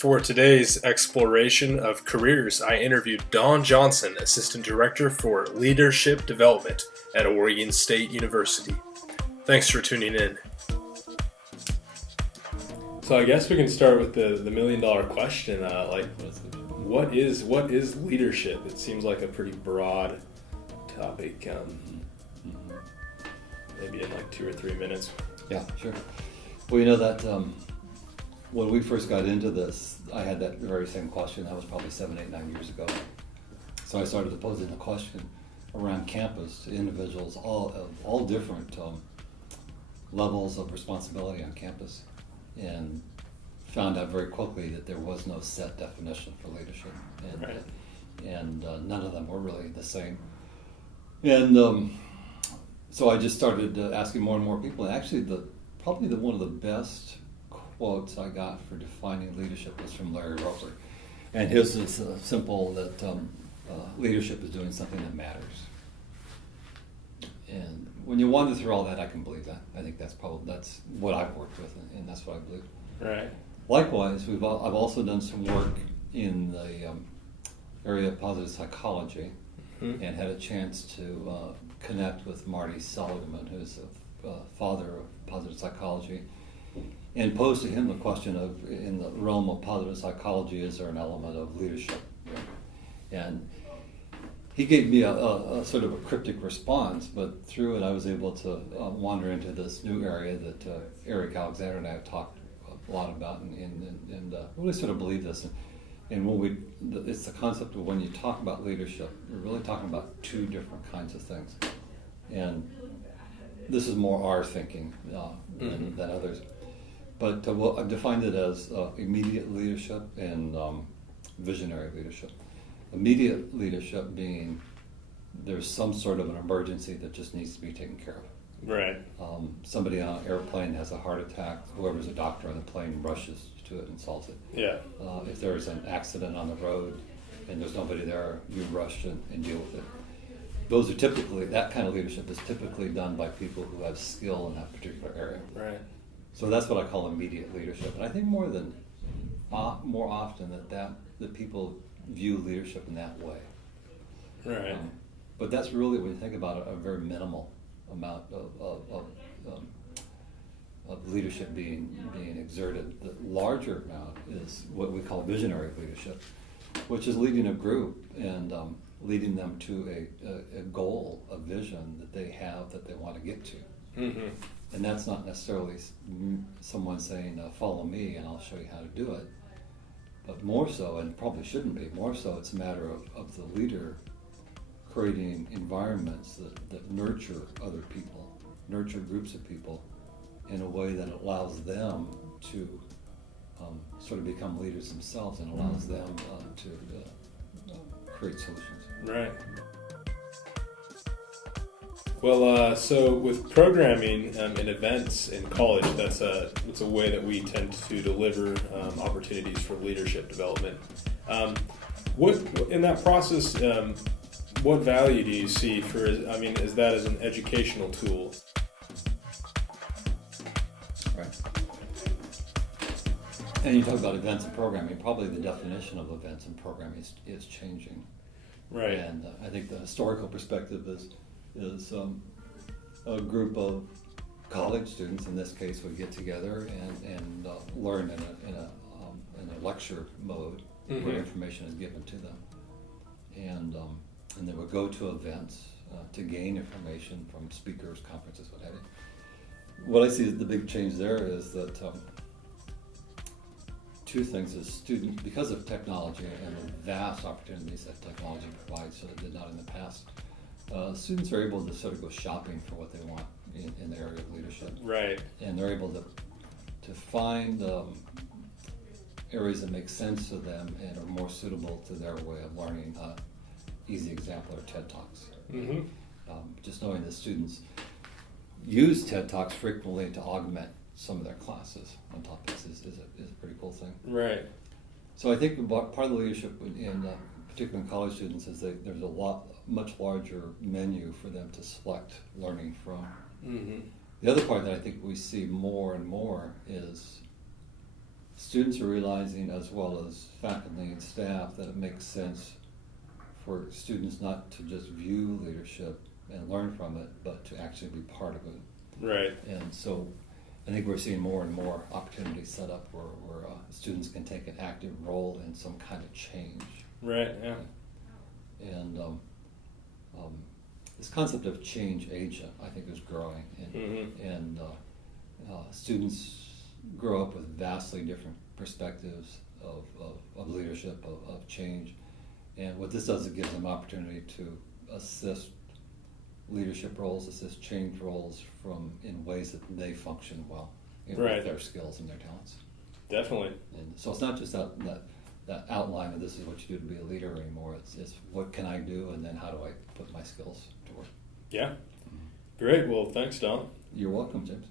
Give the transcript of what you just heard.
For today's exploration of careers, I interviewed Don Johnson, Assistant Director for Leadership Development at Oregon State University. Thanks for tuning in. So I guess we can start with the million-dollar question. What is leadership? It seems like a pretty broad topic. Maybe in like 2 or 3 minutes. Yeah, sure. Well, you know that when we first got into this, I had that very same question. That was probably 7, 8, 9 years ago. So I started posing the question around campus to individuals, all different levels of responsibility on campus, and found out very quickly that there was no set definition for leadership, and none of them were really the same. And so I just started asking more and more people. And actually, one of the best quotes I got for defining leadership was from Larry Roper, and his is simple: that leadership is doing something that matters. And when you wander through all that, I can believe that. I think that's what I've worked with, and that's what I believe. Right. Likewise, I've also done some work in the area of positive psychology, and had a chance to connect with Marty Seligman, who's a father of positive psychology, and posed to him the question of, in the realm of positive psychology, is there an element of leadership? And he gave me a sort of a cryptic response, but through it I was able to wander into this new area that Eric Alexander and I have talked a lot about, and really sort of believe this. And it's the concept of when you talk about leadership, you're really talking about two different kinds of things. And this is more our thinking than others. But I've defined it as immediate leadership and visionary leadership. Immediate leadership being there's some sort of an emergency that just needs to be taken care of. Right. Somebody on an airplane has a heart attack, whoever's a doctor on the plane rushes to it and solves it. Yeah. If there's an accident on the road and there's nobody there, you rush and deal with it. Those are typically, that kind of leadership is typically done by people who have skill in that particular area. Right. So that's what I call immediate leadership. And I think more often that people view leadership in that way. Right. But that's really, when you think about it, a very minimal amount of leadership being exerted. The larger amount is what we call visionary leadership, which is leading a group and leading them to a goal, a vision that they have that they want to get to. Mm-hmm. And that's not necessarily someone saying, follow me and I'll show you how to do it. But more so, and probably shouldn't be, more so it's a matter of the leader creating environments that nurture other people, nurture groups of people in a way that allows them to sort of become leaders themselves and allows them to create solutions. Right. Well, so with programming and events in college, it's a way that we tend to deliver opportunities for leadership development. What in that process? What value do you see is that as an educational tool? Right. And you talk about events and programming, probably the definition of events and programming is changing. Right. And I think the historical perspective is a group of college students, in this case, would get together and learn in a lecture mode, mm-hmm. where information is given to them. And they would go to events to gain information from speakers, conferences, what have you. What I see as the big change there is that two things is students, because of technology and the vast opportunities that technology provides that did not in the past, students are able to sort of go shopping for what they want in the area of leadership. Right. And they're able to find areas that make sense to them and are more suitable to their way of learning. Easy example are TED Talks. Mm-hmm. Just knowing that students use TED Talks frequently to augment some of their classes on topics is a pretty cool thing. Right. So I think part of the leadership particularly in college students, is that there's much larger menu for them to select learning from. Mm-hmm. The other part that I think we see more and more is students are realizing, as well as faculty and staff, that it makes sense for students not to just view leadership and learn from it, but to actually be part of it. Right. And so I think we're seeing more and more opportunities set up where students can take an active role in some kind of change. Right. Yeah. And this concept of change agent, I think, is growing. And students grow up with vastly different perspectives of leadership, of change. And what this does, it gives them opportunity to assist leadership roles, assist change roles in ways that they function well, Right. with their skills and their talents. Definitely. And so it's not just that outline of this is what you do to be a leader anymore. It's what can I do, and then how do I put my skills to work. Yeah. Great. Well, thanks, Dom. You're welcome, James.